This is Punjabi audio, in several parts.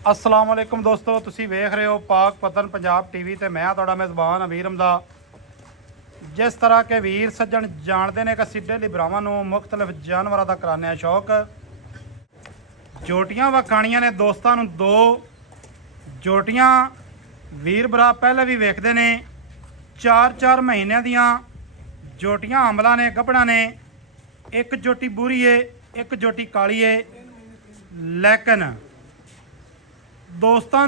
अस्सलाम वालेकुम दोस्तों, तुसी वेख रहे हो पाक पतन पंजाब टीवी ते मैं तुहाडा मेज़बान अमीर हमदा। जिस तरह के वीर सज्जन जानते हैं कि असीं डेली भरावां नूं मुख्तलिफ जानवरां दा कराने शौक। जोटियां वखाणियां ने दोस्तां नूं दो जोटियां वीर भरा पहले भी वेखदे ने। 4-4 महीनों दियां जोटियां अमला ने गभड़ा ने। एक जोटी बूरी है, एक जोटी काली है। लेकिन दोस्तों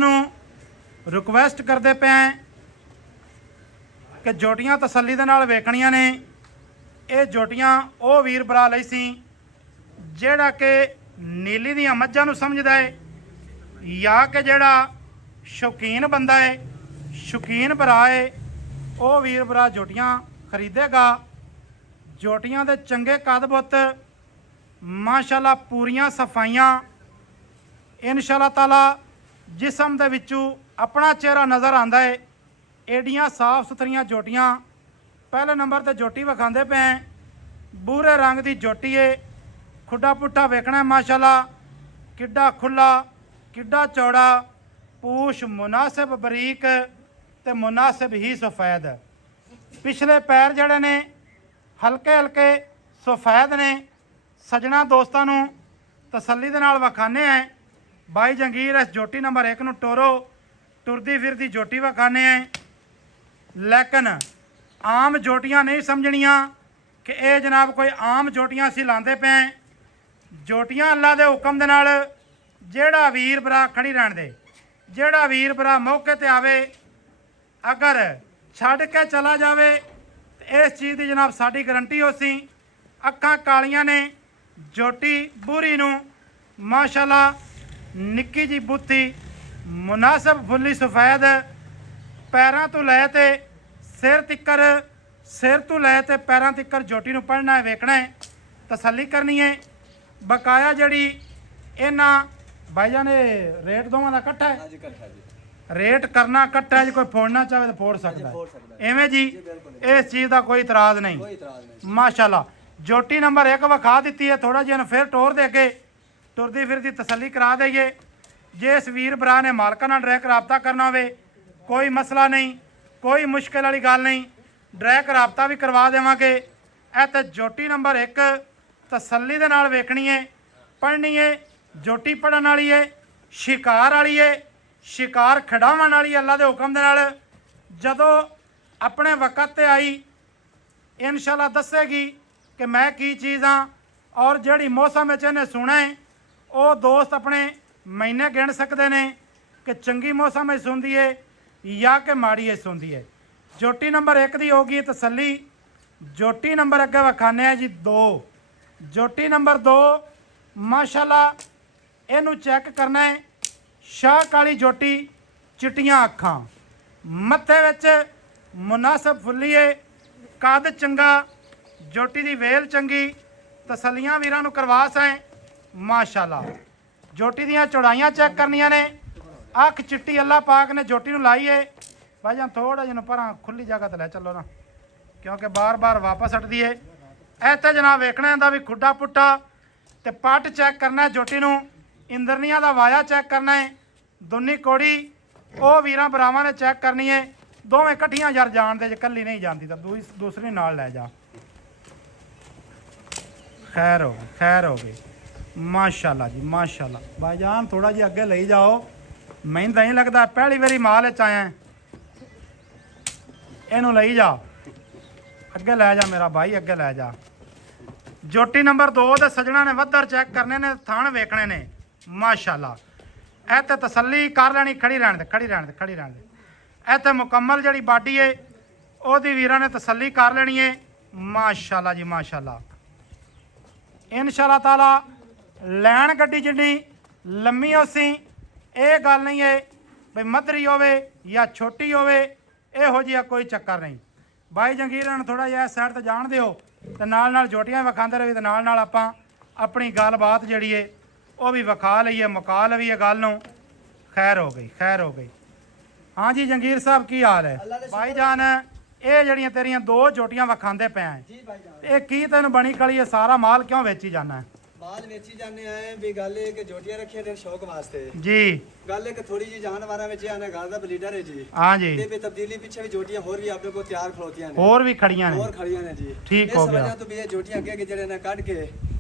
रिक्वेस्ट करते पे कि जोटियां तसल्ली दे नाल वेखणियां ने। ये जोटियां वो वीर भरा लई सी जेड़ा कि नीली दियां मੱਝਾਂ नूं समझदा है या कि जेड़ा शौकीन बंदा है, शौकीन भरा है, वो वीर भरा जोटियां खरीदेगा। जोटियां दे चंगे कद बुत माशाअल्लाह, पूरियां सफाइयां, इंशाअल्लाह ताला जिसम दे विचों अपना चेहरा नज़र आंदा है। एडियां साफ सुथरियां जोटियां पहले नंबर ते जोटी विखांदे पे हैं। बूरे रंग की जोटी है, खुडा पुट्ठा वेखना है माशाअल्लाह, किड्डा खुला किड्डा चौड़ा, पूछ मुनासिब बरीक ते मुनासिब ही सफ़ैद। पिछले पैर जड़े ने हल्के हल्के सफ़ैद ने। सजना दोस्तों नूं तसल्ली दे नाल विखाने हैं। बाई जंगीर इस जोटी नंबर 1 नूं टोरो टुरदी फिरदी जोटी विखाने हैं। लेकिन आम जोटियां नहीं समझनियां कि ये जनाब कोई आम जोटियां असीं लांदे पे हैं। जोटियां अल्लाह दे हुक्म दे नाल जेड़ा वीर भरा खड़ी रहण दे, जेड़ा वीर भरा मौके ते आवे, अगर छड्ड के चला जावे तो इस चीज़ की जनाब साडी गारंटी हो सी। अखां कालियां ने, जोटी बूरी नूं माशाअल्लाह निक्की जी बुत्ती, मुनासिब फुल्ली सफ़ैद, पैरों तो लै ते सिर तिक्कर, सिर तो लै ते पैरों तिक्कर जोटी नूं पढ़ना है, वेखना है, तसल्ली करनी है। बकाया जड़ी इन्हां भाईजान ने रेट दोवां दा कट्ठा है। रेट करना कट्ठा है जी, कोई फोड़ना चाहे तो फोड़ सकता है। इवें जी इस चीज़ का कोई इतराज़ नहीं। माशाअल्लाह जोटी नंबर 1 विखा दी है। थोड़ा जिहा फिर टोर दे के तुरदी फिरदी तसल्ली करा दईए। जिस वीर भरा ने मालकां नाल डायरैक्ट राबता करना होवे कोई मसला नहीं, कोई मुश्किल वाली गल नहीं, डायरैक्ट राबता भी करवा देवांगे। ऐ ते जोटी नंबर 1 तसल्ली दे नाल वेखनी है, पढ़नी है। जोटी पढ़न वाली है, शिकार वाली है, शिकार खिडावन वाली अल्लाह के हुक्म दे नाल जदों अपने वक़्त ते आई इंशाअल्लाह दसेगी कि मैं की चीज़ हाँ। और जिहड़ी मौसम इन्हें सुना है वो दोस्त अपने महीने गिन सकते हैं कि चंगी मौसम सुनती है या कि माड़ी सुनती है। जोटी नंबर 1 की होगी तसल्ली। जोटी नंबर अगे विखाने है जी 2। जोटी नंबर 2 माशाअल्लाह इनू चैक करना है। शाह काली जोटी, चिट्टियां अखां, मत्थे विच मुनासिब फुल्ली है, कद चंगा, जोटी की वेल चंगी, तसलियां वीरां नूं करवा सैं माशाअल्लाह। जोटी दियां चौड़ाइयां चैक करनियां ने। अख चिट्टी अल्लाह पाक ने जोटी नूं लाई है। भाईजान थोड़ा जिहा पर खुली जगह ते लै चलो ना, क्योंकि बार बार वापस हटदी है। इत्थे जनाब वेखना आंदा भी खुडा पुट्टा ते पट चैक करना है। जोटी नूं इंद्रनिया दा वाया चैक करना है। दुनी कोड़ी वो वीरां भरावां ने चैक करनी है। दोवें कट्ठियां यार जान दे, जे कल्ली नहीं जानती तो दूसरी नाल लै जा। खैर हो गई माशाअल्लाह जी माशाअल्लाह। भाईजान थोड़ा जी अगे ले जाओ, मैनूं नहीं लगता पहली बारी माल च आया। इनू ले जा, अगे लै जा मेरा भाई, अगे लै जा। जोटी नंबर 2 के सजना ने वधर चैक करने ने, थान वेखने ने माशाअल्लाह। ऐ ते तसल्ली कर लैनी, खड़ी रहने दे, खड़ी रहने दे, खड़ी रहने दे। ऐ ते मुकम्मल जड़ी बाडी है ओदी वीरां ने तसल्ली कर लेनी है माशाअल्लाह जी माशाअल्लाह। इंशाअल्लाह ताला लैन गड्डी जिन्नी लम्मी होसी, ये गल नहीं है भाई मधरी होवे या छोटी होवे, इहो जिहा कोई चक्कर नहीं। बाई जंगीर ने थोड़ा जिहा इस साइड ते जाण दिओ ते नाल जोटियां विखांदे रही, ते नाल आपां अपनी गलबात जिहड़ी है वो भी विखा लईए, मुका लवीए गल नूं। खैर हो गई, खैर हो गई। हाँ जी जंगीर साहब की हाल है? भाई जान ये जड़ियां तेरियां 2 जोटियां विखांदे पे हैं, ये की तेन बनी कली है? सारा माल क्यों वेची जाना है? ਮਾਲ ਵੇਚੀ ਜਾਂਦੇ ਆਏ ਵੀ ਗੱਲ ਇਹ ਕਿ ਜੋਟੀਆਂ ਰੱਖੀਆਂ ਨੇ ਸ਼ੌਕ ਵਾਸਤੇ ਜੀ ਗੱਲ ਇੱਕ ਥੋੜੀ ਜੀ ਜਾਨਵਰਾਂ ਵਿੱਚ ਆਨੇ ਗੱਲ ਦਾ ਬਲੀਡਰ ਹੈ ਜੀ ਹਾਂ ਜੀ ਤੇ ਵੀ ਤਬਦੀਲੀ ਪਿੱਛੇ ਵੀ ਜੋਟੀਆਂ ਹੋਰ ਵੀ ਆਪਣੇ ਕੋਲ ਤਿਆਰ ਖਲੋਤੀਆਂ ਨੇ ਹੋਰ ਵੀ ਖੜੀਆਂ ਨੇ ਹੋਰ ਖੜੀਆਂ ਨੇ ਜੀ ਠੀਕ ਹੋ ਇਸ ਗਿਆ ਵਜ੍ਹਾ ਤੋਂ ਵੀ ਇਹ ਜੋਟੀਆਂ ਅੱਗੇ ਜਿਹੜੇ ਨੇ ਕੱਢ ਕੇ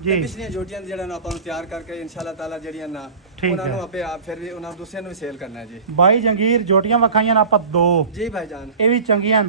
ਤੇ ਪਿਛਲੀਆਂ ਜੋਟੀਆਂ ਜਿਹੜਾ ਨਾ ਆਪਾਂ ਨੂੰ ਤਿਆਰ ਕਰਕੇ ਇਨਸ਼ਾਅੱਲਾ ਤਾਲਾ ਜਿਹੜੀਆਂ ਨਾ ਉਹਨਾਂ ਨੂੰ ਆਪੇ ਆਪ ਫਿਰ ਵੀ ਉਹਨਾਂ ਦੂਸਰਿਆਂ ਨੂੰ ਸੇਲ ਕਰਨਾ ਹੈ ਜੀ ਬਾਈ ਜੰਗੀਰ ਜੋਟੀਆਂ ਵਿਖਾਈਆਂ ਨੇ ਆਪਾਂ 2 ਜੀ ਭਾਈਜਾਨ ਇਹ ਵੀ ਚੰਗੀਆਂ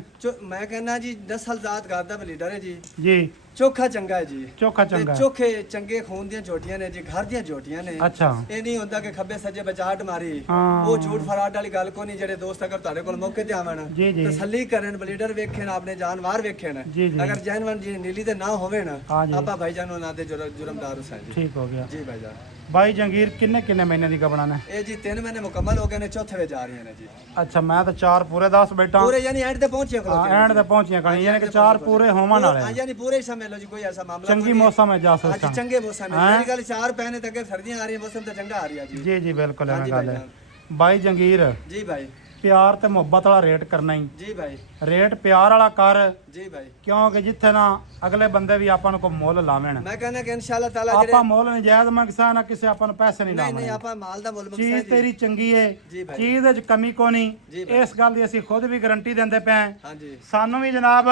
ਮੈਂ ਕਹਿੰਦਾ ਜੀ ਨਸਲ ਜ਼ਾਤ ਗਾਦ ਦਾ ਬਲੀਡਰ ਹੈ ਜੀ ਜੀ ਚੋਖਾ ਚੰਗਾ ਹੈ ਜੀ ਚੋਖਾ ਚੰਗਾ ਚੋਖੇ ਚੰਗੇ ਖੂਨ ਦੀਆਂ ਜੋਟੀਆਂ ਨੇ ਜੀ ਘਰ ਦੀਆਂ ਜੋਟੀਆਂ ਨੇ ਅੱਛਾ ਇਹ ਨਹੀਂ ਹੁੰਦਾ ਕਿ ਖੱਬੇ ਸੱਜੇ ਬਚਾਟ ਮਾਰੀ ਹਾਂ। ਉਹ ਝੂਠ ਫਰਾਡ ਵਾਲੀ ਗੱਲ ਕੋਈ ਨਹੀਂ ਜਿਹੜੇ ਦੋਸਤ ਅਗਰ ਤੁਹਾਡੇ ਕੋਲ ਮੌਕੇ ਤੇ ਆਵਣ ਜੀ, ਜੀ। ਤਸੱਲੀ ਕਰਨ ਬਲੀਡਰ ਵੇਖਣ ਆਪਣੇ ਜਾਨਵਰ ਵੇਖਣ ਜੀ, ਜੀ। ਅਗਰ ਜੈਨਵਨ ਜੀ ਨੀਲੀ ਦੇ ਨਾ ਹੋਵੇ ਨਾ ਹਾਂ ਜੀ। ਆਪਾਂ ਭਾਈਜਾਨ ਉਹਨਾਂ ਦੇ ਜੁਰਮਦਾਰ ਹੁਸੈਨ ਜੀ ਠੀਕ ਹੋ ਗਿਆ ਜੀ ਭਾਈਜਾਨ ਬਾਈ ਜੰਗੀਰ ਕਿੰਨੇ ਮਹੀਨੇ ਦੀ ਗੱਭਣਾ ਨੇ ਇਹ ਜੀ 3 ਮਹੀਨੇ ਮੁਕੰਮਲ ਹੋ ਗਏ ਨੇ ਚੌਥੇ ਵਿੱਚ ਆ ਰਹੀਆਂ ਨੇ ਜੀ ਅੱਛਾ ਮੈਂ ਤਾਂ 4 ਪੂਰੇ 10 ਬੈਠਾ ਪੂਰੇ ਯਾਨੀ ਐਂਡ ਤੇ ਪਹੁੰਚੇ ਹਾਂ ਐਂਡ ਤੇ ਪਹੁੰਚੀਆਂ ਕਣੀ ਯਾਨੀ ਕਿ 4 ਪੂਰੇ ਹੋਵਣ ਵਾਲੇ ਨੇ। ਯਾਨੀ ਪੂਰੇ ਹੀ ਸਮਝ ਲਓ ਜੀ ਕੋਈ ਐਸਾ ਮਾਮਲਾ ਚੰਗੀ ਮੌਸਮ ਹੈ ਜਾਸੂਸ ਅੱਜ ਚੰਗੇ ਮੌਸਮ ਹੈ ਮੇਰੀ ਗੱਲ 4 ਪੈਨੇ ਤੱਕ ਸਰਦੀਆਂ ਆ ਰਹੀਆਂ ਮੌਸਮ ਤਾਂ ਚੰਗਾ ਆ ਰਿਹਾ ਜੀ ਜੀ ਜੀ ਬਿਲਕੁਲ ਹਾਂਜੀ ਇਹ ਗੱਲ ਹੈ ਭਾਈਜਾਨ। ਬਾਈ ਜੰਗੀਰ ਜੀ ਭਾਈ ਪਿਆਰ ਤੇ ਮੁਹੱਬਤ ਵਾਲਾ ਰੇਟ ਕਰਨਾ ਹੀ ਜੀ ਭਾਈ ਰੇਟ ਪਿਆਰ ਵਾਲਾ ਕਰ ਜੀ ਭਾਈ ਕਿਉਂਕਿ ਜਿੱਥੇ ਨਾ ਅਗਲੇ ਬੰਦੇ ਵੀ ਆਪਾਂ ਨੂੰ ਕੋ ਮੁੱਲ ਲਾਵਣ ਮੈਂ ਕਹਿੰਦਾ ਕਿ ਇਨਸ਼ਾਅੱਲਾ ਤਾਲਾ ਜਿਹੜੇ ਆਪਾਂ ਮੁੱਲ ਨਜਾਇਜ਼ ਮੰਗਸਾ ਨਾ ਕਿਸੇ ਆਪਾਂ ਨੂੰ ਪੈਸੇ ਨਹੀਂ ਨਹੀਂ ਲਾਵਣੇ ਆਪਾਂ ਮਾਲ ਦਾ ਮੁੱਲ ਮੰਗਦੇ ਚੀਜ਼ ਤੇਰੀ ਚੰਗੀ ਏ ਜੀ ਭਾਈ। ਚੀਜ਼ ਵਿੱਚ ਕਮੀ ਕੋ ਜੀ ਨਹੀਂ ਭਾਈ। ਇਸ ਗੱਲ ਦੀ ਅਸੀਂ ਖੁਦ ਵੀ ਗਾਰੰਟੀ ਦਿੰਦੇ ਪਏ ਹਾਂ। ਹਾਂਜੀ ਸਾਨੂੰ ਵੀ ਜਨਾਬ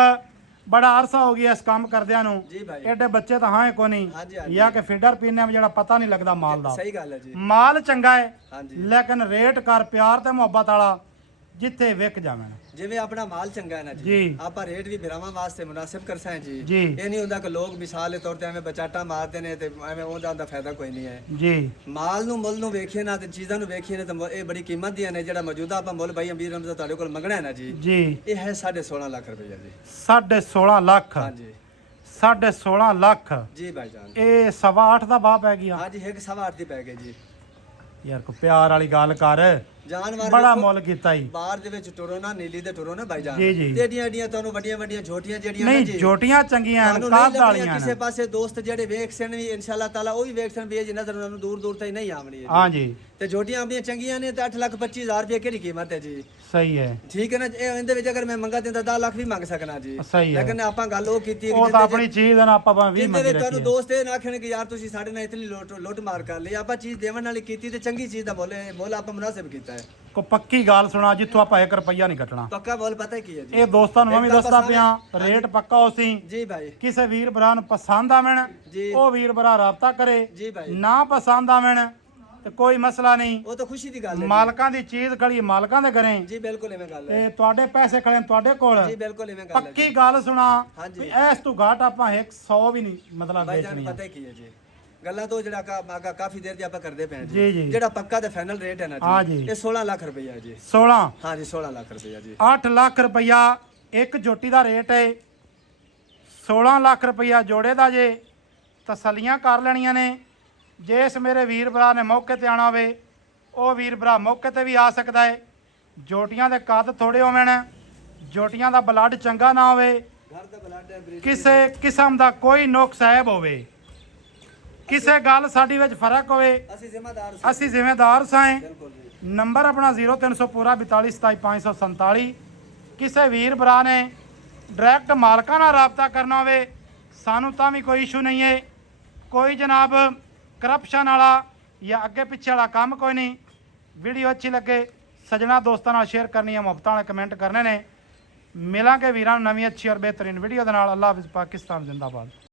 ਬੜਾ ਅਰਸਾ ਹੋ ਗਿਆ ਇਸ ਕੰਮ ਕਰਦਿਆਂ ਨੂੰ ਜੀ ਭਾਈ ਐਡੇ ਬੱਚੇ ਤਾਂ ਹਾਂ ਕੋ ਨਹੀਂ ਹਾਂਜੀ ਹਾਂਜੀ ਜਾਂ ਕਿ ਫੀਡਰ ਪੀਨੇ ਜਿਹੜਾ ਪਤਾ ਨਹੀਂ ਲੱਗਦਾ ਮਾਲ ਦਾ ਸਹੀ ਗੱਲ ਹੈ ਜੀ ਮਾਲ ਚੰਗਾ ਹੈ ਹਾਂਜੀ ਲੇਕਿਨ ਰੇਟ ਕਰ ਪਿਆਰ ਤੇ ਮੁਹੱਬਤ ਵਾਲਾ ਜਿੱਥੇ ਵਿਕ ਜਾਵਣ ਜਿਵੇਂ ਆਪਣਾ ਮਾਲ ਚੰਗਾ ਹੈ ਨਾ ਜੀ। ਜੀ ਆਪਾਂ ਰੇਟ ਵੀ ਬਿਰਾਵਾਂ ਵਾਸਤੇ ਮੁਨਾਸਿਬ ਕਰਸਾਂ ਜੀ ਜੀ। ਇਹ ਨਹੀਂ ਹੁੰਦਾ ਕਿ ਲੋਕ ਮਿਸਾਲ ਦੇ ਤੌਰ ਤੇ ਐਵੇਂ ਬਚਾਟਾ ਮਾਰਦੇ ਨੇ ਤੇ ਐਵੇਂ ਉਹਦਾ ਦਾ ਫਾਇਦਾ ਕੋਈ ਨਹੀਂ ਹੈ ਜੀ ਮਾਲ ਨੂੰ ਮੁੱਲ ਨੂੰ ਵੇਖੀਏ ਨਾ ਤੇ ਚੀਜ਼ਾਂ ਨੂੰ ਵੇਖੀਏ ਨਾ ਤਾਂ ਇਹ ਬੜੀ ਕੀਮਤ ਦੀਆਂ ਨੇ ਜਿਹੜਾ ਮੌਜੂਦਾ ਆਪਾਂ ਮੁੱਲ ਭਾਈ ਅਮੀਰ ਰਮਜ਼ਾ ਤੁਹਾਡੇ ਕੋਲ ਮੰਗਣਾ ਹੈ ਨਾ ਜੀ ਜੀ ਇਹ ਹੈ 16.5 ਲੱਖ ਰੁਪਏ ਜੀ 16.5 ਲੱਖ ਹਾਂਜੀ 16.5 ਲੱਖ ਜੀ ਭਾਈਜਾਨ ਇਹ 8.5 ਦਾ ਬਾਪ ਪੈ ਗਿਆ ਹਾਂਜੀ 1.8 ਦੀ ਪੈ ਗਈ ਜੀ ਯਾਰ ਕੋ ਪਿਆਰ ਵਾਲੀ ਗੱਲ ਕਰ ਜਾਨਵਰ ਬੜਾ ਵੇਖੋ, ਮੁੱਲ ਕੀਤਾ ਹੀ ਬਾਹਰ ਦੇ ਵਿੱਚ ਟੁਰੋ ਨਾ ਨੀਲੀ ਤੇ ਟੁਰੋ ਨਾ ਭਾਈਜਾਨ ਜੀ, ਜੀ। ਤੇ ਏਡੀਆਂ ਏਡੀਆਂ ਤੁਹਾਨੂੰ ਵੱਡੀਆਂ ਵੱਡੀਆਂ ਛੋਟੀਆਂ ਜਿਹੜੀਆਂ ਨੇ ਨਹੀਂ ਜੀ ਜੋਟੀਆਂ ਚੰਗੀਆਂ ਹਨ ਤੁਹਾਨੂੰ ਨਹੀਂ ਕਾਦ ਲੱਭਣੀਆਂ ਵਾਲੀਆਂ ਕਿਸੇ ਨੇ ਪਾਸੇ ਦੋਸਤ ਜਿਹੜੇ ਵੇਖ ਸਨ ਵੀ ਇਨਸ਼ਾਅੱਲਾ ਤਾਲਾ ਉਹ ਵੀ ਵੇਖ ਸਨ ਵੀ ਇਹ ਨਜ਼ਰ ਉਹਨਾਂ ਨੂੰ ਦੂਰ ਦੂਰ ਤਾਈਂ ਨਹੀਂ ਆਵਣੀ ਹੈ ਹਾਂ ਜੀ ਤੇ ਛੋਟੀਆਂ ਆਪਣੀਆਂ ਚੰਗੀਆਂ ਨੇ ਤੇ 8,25,000 ਰੁਪਏ ਕਿਹੜੀ ਕੀਮਤ ਹੈ ਜੀ ਸਹੀ ਹੈ ਠੀਕ ਹੈ ਨਾ ਇਹ ਇਹਦੇ ਵਿੱਚ ਅਗਰ ਮੈਂ ਮੰਗਾ ਦਿੰਦਾ 10 ਲੱਖ ਵੀ ਮੰਗ ਸਕਣਾ ਜੀ ਸਹੀ ਹੈ ਲੇਕਿਨ ਆਪਾਂ ਗੱਲ ਉਹ ਕੀਤੀ ਹੈ ਉਹ ਤਾਂ ਆਪਣੀ ਚੀਜ਼ ਹੈ ਨਾ ਆਪਾਂ ਭਾਵੇਂ 20 ਜਿੰਦੇ ਮੰਗੀ ਵਿੱਚ ਤੁਹਾਨੂੰ ਰੱਖੀਏ ਦੋਸਤ ਇਹ ਨਾ ਆਖਣ ਕਿ ਯਾਰ ਤੁਸੀਂ ਸਾਡੇ ਨਾਲ ਇਤਨੀ ਲੁੱਟ ਮਾਰ ਕਰ ਲਈ ਆਪਾਂ ਚੀਜ਼ ਦੇਵਣ ਵਾਲੀ ਕੀਤੀ ਤੇ ਚੰਗੀ ਚੀਜ਼ ਦਾ ਮੁੱਲ ਆਪਾਂ ਮੁਨਾਸਿਬ ਕੀਤਾ ਹੈ ਕੋ ਪੱਕੀ ਗੱਲ ਸੁਣਾ ਜਿੱਥੋਂ ਆਪਾਂ 1 ਰੁਪਈਆ ਨਹੀਂ ਕੱਟਣਾ ਪੱਕਾ ਮੁੱਲ ਪਤਾ ਕੀ ਹੈ ਜੀ ਇਹ ਦੋਸਤਾਂ ਨੂੰ ਮੈਂ ਵੀ ਇੱਕ ਤਾਂ ਦੱਸਦਾ ਆਪਾਂ ਪਿਆ ਰੇਟ ਪੱਕਾ ਹੋ ਸੀ ਜੀ ਭਾਈ ਕਿਸੇ ਵੀਰ ਭਰਾ ਨੂੰ ਪਸੰਦ ਆਵਣ ਜੀ ਉਹ ਵੀਰ ਭਰਾ ਰਾਬਤਾ ਕਰੇ ਜੀ ਭਾਈ ਨਾ ਪਸੰਦ ਆਵਣ ਤੇ ਕੋਈ ਮਸਲਾ ਨਹੀਂ ਉਹ ਤਾਂ ਖੁਸ਼ੀ ਦੀ ਗੱਲ ਹੈ ਮਾਲਕਾਂ ਦੀ ਚੀਜ਼ ਖੜੀ ਮਾਲਕਾਂ ਦੇ ਘਰੇ ਜੀ ਬਿਲਕੁਲ ਐਵੇਂ ਗੱਲ ਹੈ ਤੇ ਤੁਹਾਡੇ ਪੈਸੇ ਖੜੇ ਨੇ ਤੁਹਾਡੇ ਕੋਲ ਜੀ ਬਿਲਕੁਲ ਐਵੇਂ ਗੱਲ ਹੈ ਪੱਕੀ ਗੱਲ ਸੁਣਾ ਹਾਂਜੀ। ਵੀ ਇਸ ਤੋਂ ਘਾਟ ਆਪਾਂ 100 ਵੀ ਨਹੀਂ ਮਤਲਬ ਭਾਈ ਜਾਨ ਵੇਚਣੀ ਪਤਾ ਕੀ ਹੈ ਜੀ ਗੱਲਾਂ ਤੋਂ ਜਿਹੜਾ ਕਾਫੀ ਦੇਰ ਦੀ ਆਪਾਂ ਕਰਦੇ ਪਏ ਹਾਂ ਜੀ, ਜੀ। ਜਿਹੜਾ ਪੱਕਾ ਤੇ ਫਾਈਨਲ ਰੇਟ ਹੈ ਨਾ ਹਾਂ ਜੀ ਜੀ। ਇਹ 16 ਲੱਖ ਰੁਪਈਆ ਜੀ 16 ਹਾਂ ਜੀ 16 ਲੱਖ ਰੁਪਈਆ ਜੀ 8 ਲੱਖ ਰੁਪਈਆ ਇੱਕ ਜੋਟੀ ਦਾ ਰੇਟ ਹੈ 16 ਲੱਖ ਰੁਪਈਆ ਜੋੜੇ ਦਾ ਜੇ ਤਸੱਲੀਆਂ ਕਰ ਲੈਣੀਆਂ ਨੇ ਜੇ ਇਸ ਮੇਰੇ ਵੀਰ ਭਰਾ ਨੇ ਮੌਕੇ ਤੇ ਆਣਾ ਹੋਵੇ ਉਹ ਵੀਰ ਭਰਾ ਮੌਕੇ ਤੇ ਵੀ ਆ ਸਕਦਾ ਹੈ ਜੋਟੀਆਂ ਦੇ ਕੱਦ ਥੋੜੇ ਹੋਵਣ ਜੋਟੀਆਂ ਦਾ ਬਲੱਡ ਚੰਗਾ ਨਾ ਹੋਵੇ ਘਰ ਦਾ ਬਲੱਡ ਹੈ ਕਿਸੇ ਕਿਸਮ ਦਾ ਕੋਈ ਨੁਕਸ ਐਬ ਹੋਵੇ ਕਿਸੇ ਗੱਲ ਸਾਡੀ ਵਿੱਚ ਫਰਕ ਹੋਵੇ ਅਸੀਂ ਜ਼ਿੰਮੇਦਾਰ ਅਸੀਂ ਜ਼ਿੰਮੇਦਾਰ ਸਾਂ ਬਿਲਕੁਲ ਜੀ ਨੰਬਰ ਆਪਣਾ 0300 ਪੂਰਾ 4227 ਕਿਸੇ ਵੀਰ ਭਰਾ ਨੇ ਡਾਇਰੈਕਟ ਮਾਲਕਾਂ ਨਾਲ ਰਾਬਤਾ ਕਰਨਾ ਹੋਵੇ ਸਾਨੂੰ ਤਾਂ ਵੀ ਕੋਈ ਇਸ਼ੂ ਨਹੀਂ ਹੈ ਕੋਈ ਜਨਾਬ ਕਰਪਸ਼ਨ ਵਾਲਾ ਜਾਂ ਅੱਗੇ ਪਿੱਛੇ ਵਾਲਾ ਕੰਮ ਕੋਈ ਨਹੀਂ ਵੀਡੀਓ ਅੱਛੀ ਲੱਗੇ ਸਜਣਾ ਦੋਸਤਾਂ ਨਾਲ ਸ਼ੇਅਰ ਕਰਨੀ ਹੈ ਮੁਹੱਬਤਾਂ ਵਾਲੇ ਕਮੈਂਟ ਕਰਨੇ ਨੇ ਮਿਲਾਂਗੇ ਵੀਰਾਂ ਨੂੰ ਨਵੀਂ ਅੱਛੀ ਔਰ ਬਿਹਤਰੀਨ ਵੀਡੀਓ ਦੇ ਨਾਲ ਅੱਲਾਹ ਹਾਫਿਜ਼ ਪਾਕਿਸਤਾਨ ਜ਼ਿੰਦਾਬਾਦ